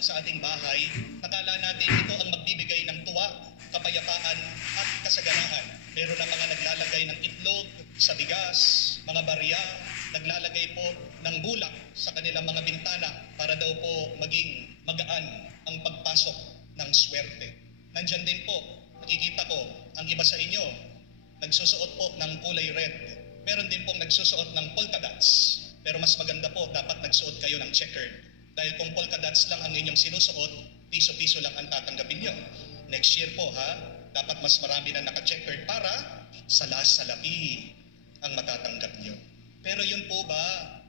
sa ating bahay, nakala natin ito ang magbibigay ng tuwa, kapayapaan at kasaganahan. Meron na mga naglalagay ng itlog sa bigas, mga barya, naglalagay po ng bulak sa kanilang mga bintana para daw po maging magaan ang pagpasok ng swerte. Nandyan din po, nakikita ko, ang iba sa inyo, nagsusuot po ng kulay red. Meron din pong nagsusuot ng polka dots. Pero mas maganda po, dapat nagsuot kayo ng checkered. Dahil kung polka dots lang ang inyong sinusuot, piso-piso lang ang tatanggapin nyo. Next year po dapat mas marami na naka-checkered para salapi ang matatanggap nyo. Pero yun po ba,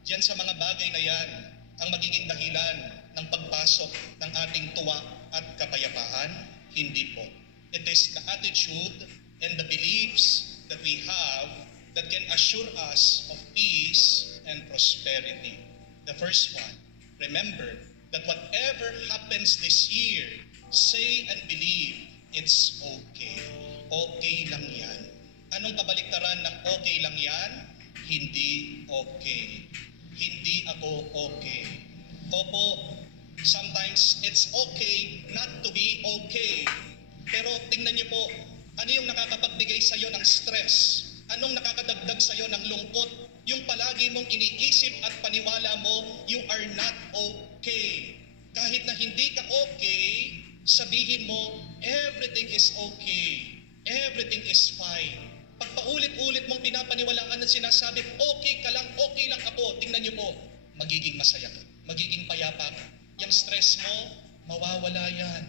diyan sa mga bagay na yan, ang magiging dahilan ng pagpasok ng ating tuwa at kapayapaan? Hindi po. It is the attitude and the beliefs that we have that can assure us of peace and prosperity. The first one, remember that whatever happens this year, say and believe it's okay. Okay lang yan. Anong kabaliktaran ng okay lang yan? Hindi okay. Hindi ako okay. Opo, sometimes it's okay not to be okay. Pero tingnan niyo po, ano yung nakakapagbigay sa iyo ng stress? Anong nakakadagdag sa iyo ng lungkot? Yung palagi mong iniisip at paniwala mo, you are not okay. Kahit na hindi ka okay, sabihin mo, everything is okay. Everything is fine. Pag paulit-ulit mong pinapaniwalaan at sinasabi, okay ka lang, okay lang ako, tingnan niyo po, magiging masaya ka, magiging payapa ka. Yung stress mo, mawawala yan.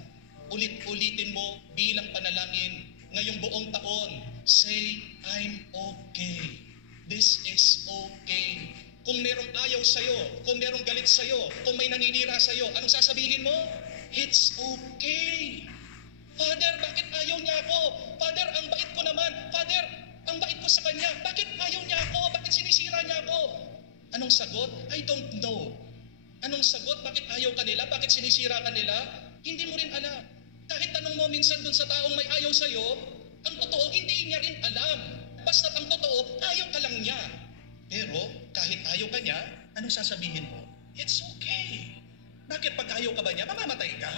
Ulit-ulitin mo bilang panalangin ngayong buong taon. Say, I'm okay. This is okay. Kung merong ayaw sa'yo, kung merong galit sa'yo, kung may naninira sa'yo, anong sasabihin mo? It's okay. Father, bakit ayaw niya ako? Father, ang bait ko naman. Father, ang bait ko sa kanya. Bakit ayaw niya ako? Bakit sinisira niya ako? Anong sagot? I don't know. Anong sagot? Bakit ayaw ka nila? Bakit sinisira ka nila? Hindi mo rin alam. Kahit tanong mo minsan dun sa taong may ayaw sa'yo, ang totoo, hindi niya rin alam. Basta't ang totoo, ayaw ka lang niya. Pero kahit ayaw ka niya, anong sasabihin mo? It's okay. Bakit pag ayaw ka ba niya, mamamatay ka?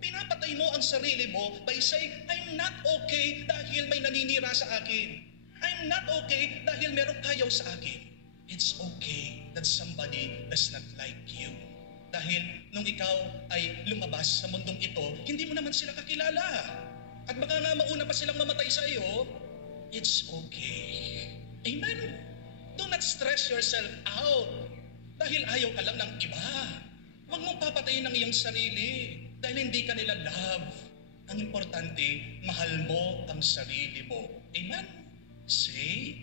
Pinapatay mo ang sarili mo by saying, I'm not okay dahil may naninira sa akin. I'm not okay dahil merong ayaw sa akin. It's okay that somebody does not like you. Dahil nung ikaw ay lumabas sa mundong ito, hindi mo naman sila kakilala. At baka nga mauna pa silang mamatay sa iyo, it's okay. Amen? Do not stress yourself out dahil ayaw ka lang ng iba. Huwag mong papatayin ang iyong sarili dahil hindi ka nila love. Ang importante, mahal mo ang sarili mo. Amen? Say,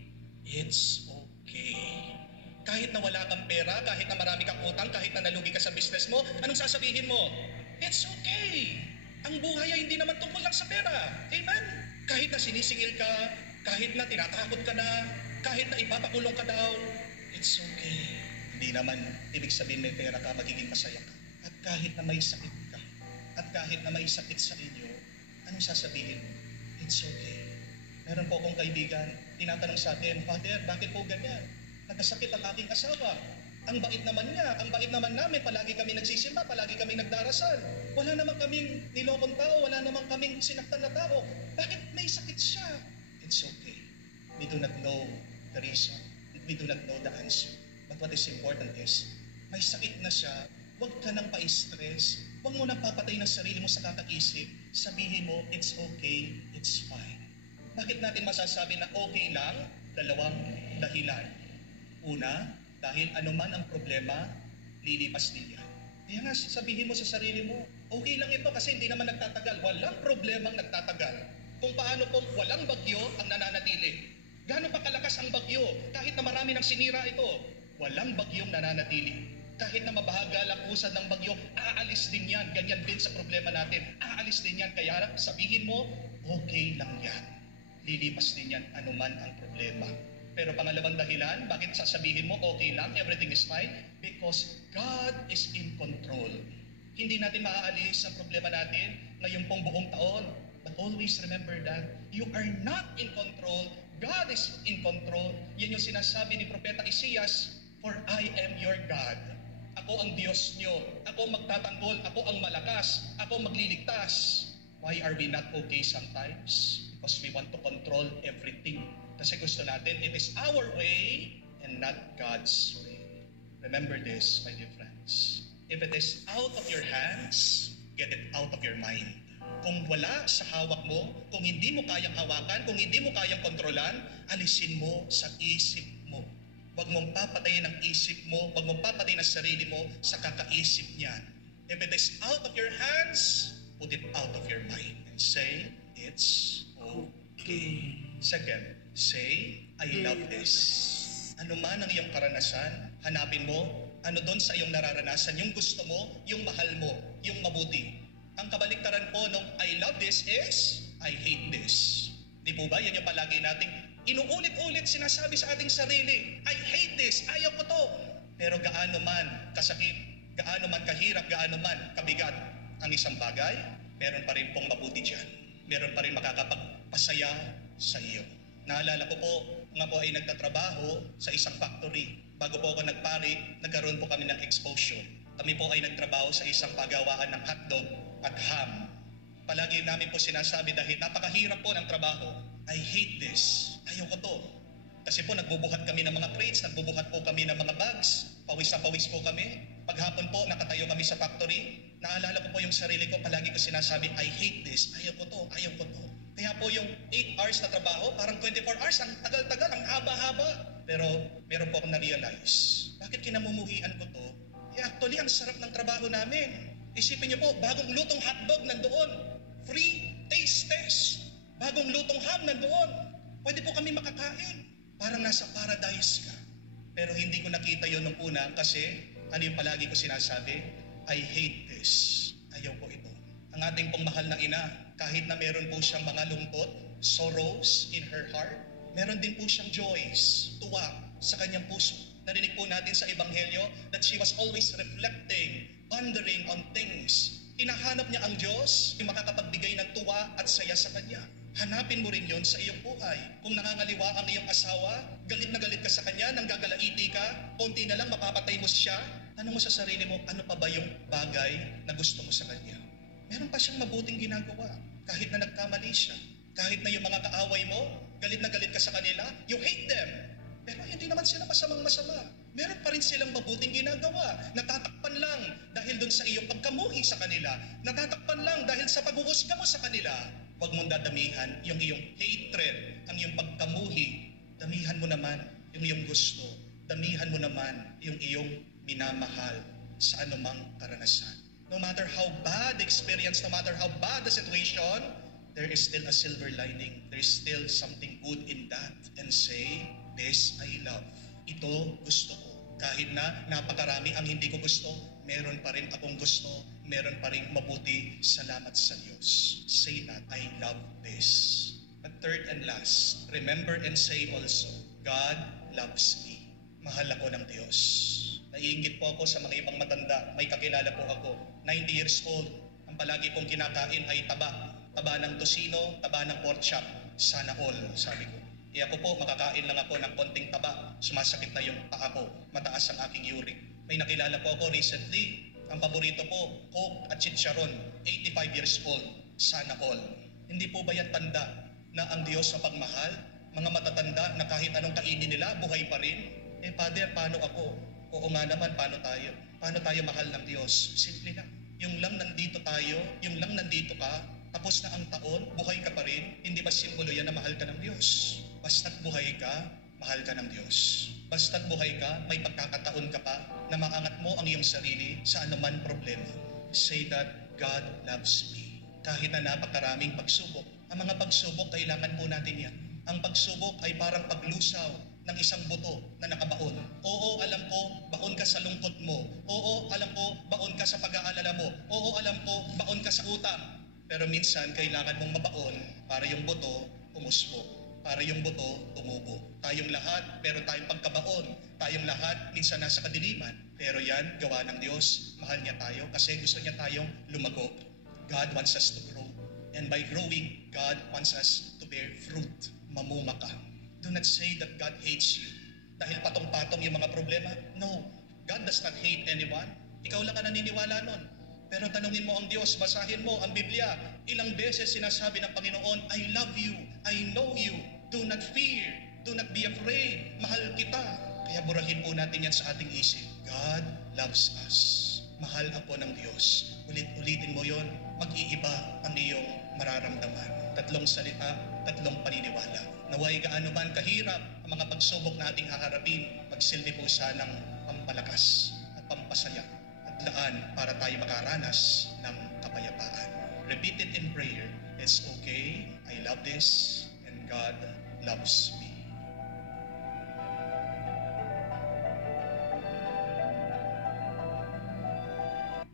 it's okay. Kahit na wala kang pera, kahit na marami kang utang, kahit na nalugi ka sa business mo, anong sasabihin mo? It's okay. Ang buhay ay hindi naman tungkol lang sa pera. Amen? Kahit na sinisingil ka, kahit na tinatakot ka na, kahit na ipapakulong ka daw, it's okay. Hindi naman ibig sabihin may pera ka, magiging masaya ka. At kahit na may sakit ka, at kahit na may sakit sa inyo, anong sasabihin mo? It's okay. Meron po akong kaibigan, tinatanong sa akin, Father, bakit po ganyan? Nagkasakit ang aking asawa. Ang bait naman niya, ang bait naman namin, palagi kami nagsisimba, palagi kami nagdarasal. Wala naman kaming nilokong tao, wala naman kaming sinaktan na tao. Bakit may sakit siya? It's okay. We do not know the reason. We do not know the answer. But what is important is, may sakit na siya, huwag ka nang pa-stress, huwag mo nang papatay ng sarili mo sa kakaisip. Sabihin mo, it's okay, it's fine. Bakit natin masasabi na okay lang? Dalawang dahilan. Una, dahil anuman ang problema, lilipas din yan. Kaya nga sabihin mo sa sarili mo, okay lang ito kasi hindi naman nagtatagal. Walang problemang nagtatagal. Kung paano po walang bagyo ang nananatili. Gaano pa kalakas ang bagyo? Kahit na marami ng sinira ito, walang bagyong nananatili. Kahit na mabahagal ang usad ng bagyo, aalis din yan. Ganyan din sa problema natin. Aalis din yan. Kaya sabihin mo, okay lang yan. Lilipas din yan anuman ang problema. Pero pangalawang dahilan, bakit sasabihin mo, okay lang, everything is fine? Because God is in control. Hindi natin maaalis ang problema natin ngayong pong buong taon. But always remember that you are not in control. God is in control. Yan yung sinasabi ni Propeta Isias, for I am your God. Ako ang Diyos nyo. Ako ang magtatanggol. Ako ang malakas. Ako ang magliligtas. Why are we not okay sometimes? Because we want to control everything. Kasi gusto natin, it is our way and not God's way. Remember this, my dear friends. If it is out of your hands, get it out of your mind. Kung wala sa hawak mo, kung hindi mo kayang hawakan, kung hindi mo kayang kontrolan, alisin mo sa isip mo. Huwag mong papatayin ang isip mo, huwag mong papatayin ang sarili mo sa kakaisip niyan. If it is out of your hands, put it out of your mind and say, it's okay. Second, say, I love this. Ano man ang iyong karanasan, hanapin mo, ano doon sa iyong nararanasan, yung gusto mo, yung mahal mo, yung mabuti. Ang kabaliktaran po nung I love this is, I hate this. Di po ba? Yan yung palagi nating inuulit-ulit sinasabi sa ating sarili, I hate this, ayaw ko to. Pero gaano man kasakit, gaano man kahirap, gaano man kabigat ang isang bagay, meron pa rin pong mabuti dyan. Meron pa rin makakapagpasaya sa iyo. Naalala ko po, nga po ay nagtatrabaho sa isang factory. Bago po ako nagpari, nagkaroon po kami ng exposure. Kami po ay nagtrabaho sa isang pagawaan ng hotdog at ham. Palagi namin po sinasabi dahil napakahirap po ng trabaho, I hate this. Ayaw ko to. Kasi po nagbubuhat kami ng mga crates, nagbubuhat po kami ng mga bags, pawis na pawis po kami. Paghapon po, nakatayo kami sa factory. Naalala ko po yung sarili ko, palagi ko sinasabi, I hate this. Ayaw ko to, ayaw ko to. Kaya po yung 8 hours na trabaho, parang 24 hours, ang tagal-tagal, ang haba-haba. Pero meron po akong na-realize, bakit kinamumuhian ko to? Actually, ang sarap ng trabaho namin. Isipin niyo po, bagong lutong hotdog nandoon. Free taste test. Bagong lutong ham nandoon. Pwede po kami makakain. Parang nasa paradise ka. Pero hindi ko nakita yun nung una kasi ano yung palagi ko sinasabi? I hate this. Ayaw ko ito. Ang ating pong mahal na ina, kahit na meron po siyang mga lungkot, sorrows in her heart, meron din po siyang joys, tuwa sa kanyang puso. Narinig po natin sa Ebanghelyo that she was always reflecting, pondering on things. Hinahanap niya ang Diyos, yung makakapagbigay ng tuwa at saya sa Kanya. Hanapin mo rin yon sa iyong buhay. Kung nangangaliwa ang iyong asawa, galit na galit ka sa Kanya, nanggagalaiti ka, konti na lang mapapatay mo siya, tanong mo sa sarili mo, ano pa ba yung bagay na gusto mo sa Kanya? Meron pa siyang mabuting ginagawa, kahit na nagkamali siya. Kahit na yung mga kaaway mo, galit na galit ka sa kanila, you hate them. Pero hindi naman sila masamang-masama. Meron pa rin silang mabuting ginagawa. Natatakpan lang dahil doon sa iyong pagkamuhi sa kanila. Natatakpan lang dahil sa paghuhusga mo sa kanila. Huwag mong dadamihan yung iyong hatred, ang iyong pagkamuhi. Damihan mo naman yung iyong gusto. Damihan mo naman yung iyong minamahal sa anumang karanasan. No matter how bad the experience, no matter how bad the situation, there is still a silver lining. There is still something good in that. And say, this I love. Ito gusto ko. Kahit na napakarami ang hindi ko gusto, meron pa rin akong gusto, meron pa rin mabuti. Salamat sa Diyos. Say that, I love this. But third and last, remember and say also, God loves me. Mahal ako ng Diyos. Naiingit po ako sa mga ibang matanda. May kakilala po ako, 90 years old. Ang palagi pong kinakain ay taba. Taba ng tosino, taba ng pork chop. Sana all, sabi ko. Ako po, makakain lang ako ng konting taba. Sumasakit na yung paa ko. Mataas ang aking uric. May nakilala po ako recently. Ang paborito po, Coke at chicharon. 85 years old. Sana all. Hindi po ba yan tanda na ang Diyos sa pagmahal? Mga matatanda na kahit anong kainin nila, buhay pa rin? Father, paano ako? Oo nga naman, paano tayo? Paano tayo mahal ng Diyos? Simple lang. Yung lang nandito tayo, yung lang nandito ka, tapos na ang taon, buhay ka pa rin, hindi ba simbolo yan na mahal ka ng Diyos? Basta't buhay ka, mahal ka ng Diyos. Basta't buhay ka, may pagkakataon ka pa na maangat mo ang iyong sarili sa anuman problema. Say that God loves me. Kahit na napakaraming pagsubok, ang mga pagsubok, kailangan po natin yan. Ang pagsubok ay parang paglusaw ng isang buto na nakabaon. Oo, alam ko, baon ka sa lungkot mo. Oo, alam ko, baon ka sa pag-aalala mo. Oo, alam ko, baon ka sa utang. Pero minsan, kailangan mong mabaon para yung buto umusbok. Para yung buto tumubo. Tayong lahat, pero tayong pagkabaon. Tayong lahat, minsan nasa kadiliman. Pero yan, gawa ng Diyos. Mahal niya tayo kasi gusto niya tayong lumago. God wants us to grow. And by growing, God wants us to bear fruit. Mamunga ka. Do not say that God hates you. Dahil patong-patong yung mga problema. No. God does not hate anyone. Ikaw lang ang naniniwala nun. Pero tanungin mo ang Diyos, basahin mo ang Biblia. Ilang beses sinasabi ng Panginoon, I love you, I know you, do not fear, do not be afraid, mahal kita. Kaya burahin po natin yan sa ating isip. God loves us. Mahal ako ng Diyos. Ulit-ulitin mo yon, mag-iiba ang iyong mararamdaman. 3 salita, 3 paniniwala. Naway gaano man kahirap ang mga pagsubok na ating haharapin, magsilbi po sanang pampalakas at pampasaya at daan para tayo makaranas ng kapayapaan. Repeat it in prayer. It's okay, I love this, and God loves me.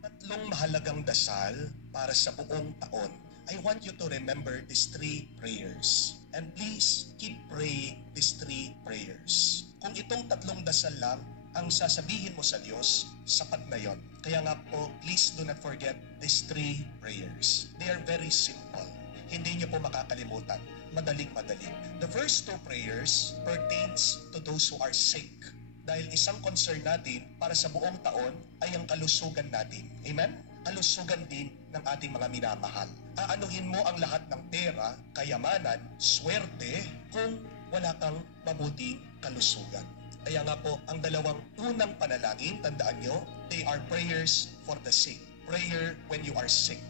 Tatlong mahalagang dasal para sa buong taon. I want you to remember these 3 prayers. And please, keep praying these 3 prayers. Kung itong 3 dasal lang ang sasabihin mo sa Diyos, sapat na yon. Kaya nga po, please do not forget these 3 prayers. They are very simple. Hindi niyo po makakalimutan. Madaling-madali. The first 2 prayers pertains to those who are sick. Dahil isang concern natin para sa buong taon ay ang kalusugan natin. Amen? Kalusugan din ng ating mga minamahal. Aanuhin mo ang lahat ng pera, kayamanan, swerte kung wala kang mabuting kalusugan. Kaya nga po, ang dalawang unang panalangin, tandaan nyo, they are prayers for the sick. Prayer when you are sick.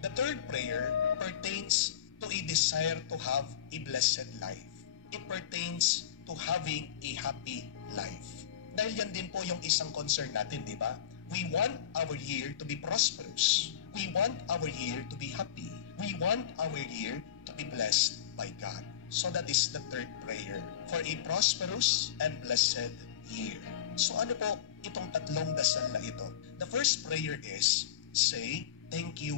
The third prayer pertains to a desire to have a blessed life. It pertains to having a happy life. Dahil yan din po yung isang concern natin, di ba? We want our year to be prosperous. We want our year to be happy. We want our year to be blessed by God. So that is the third prayer, for a prosperous and blessed year. So ano po itong 3 dasal na ito? The first prayer is, say, thank you,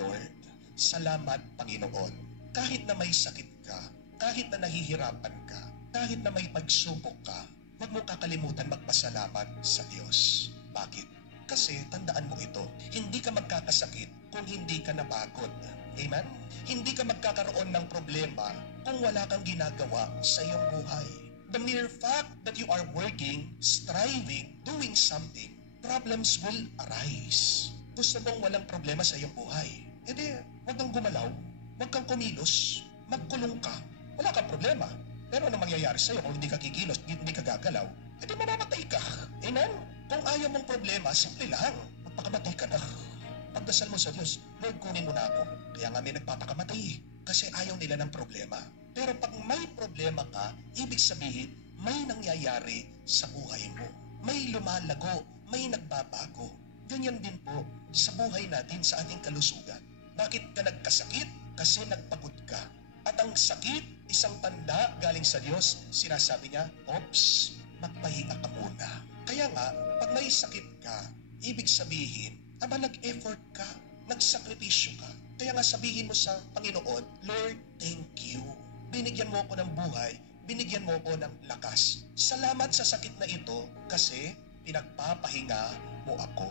Lord. Salamat, Panginoon. Kahit na may sakit ka, kahit na nahihirapan ka, kahit na may pagsubok ka, huwag mo kakalimutan magpasalamat sa Diyos. Bakit? Kasi tandaan mo ito, hindi ka magkakasakit kung hindi ka napagod. Amen? Hindi ka magkakaroon ng problema kung wala kang ginagawa sa iyong buhay. The mere fact that you are working, striving, doing something, problems will arise. Gusto mong walang problema sa iyong buhay? Hindi, huwag kang gumalaw, huwag kang kumilos, magkulong ka. Wala kang problema. Pero ano mangyayari sa iyo kung hindi ka kikilos, hindi ka gagalaw? Hindi mamamatay ka. Amen? Kung ayaw mong problema, simple lang. Magpakamatay ka na. Pagdasal mo sa Diyos, Lord, kunin mo na ako. Kaya nga may nagpapakamatay kasi ayaw nila ng problema. Pero pag may problema ka, ibig sabihin, may nangyayari sa buhay mo. May lumalago, may nagbabago. Ganyan din po sa buhay natin sa ating kalusugan. Bakit ka nagkasakit? Kasi nagpagod ka. At ang sakit, isang tanda galing sa Diyos, sinasabi niya, oops, magpahinga ka muna. Kaya nga, pag may sakit ka, ibig sabihin, nag-effort ka, nagsakripisyo ka. Kaya nga sabihin mo sa Panginoon, Lord, thank you. Binigyan mo ako ng buhay, binigyan mo ako ng lakas. Salamat sa sakit na ito kasi pinagpapahinga mo ako.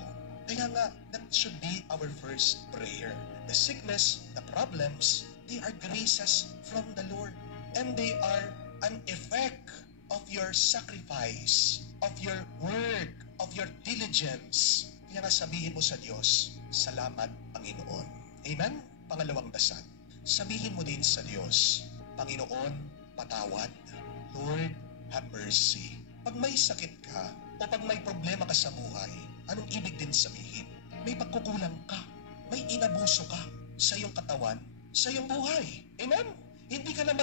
Kaya nga, that should be our first prayer. The sickness, the problems, they are graces from the Lord. And they are an effect of your sacrifice, of your work, of your diligence. Kaya nga sabihin mo sa Diyos, salamat, Panginoon. Amen? Pangalawang dasal. Sabihin mo din sa Diyos, Panginoon, patawad. Lord, have mercy. Pag may sakit ka, o pag may problema ka sa buhay, anong ibig din sabihin? May pagkukulang ka. May inabuso ka sa iyong katawan, sa iyong buhay. Amen? Hindi ka naman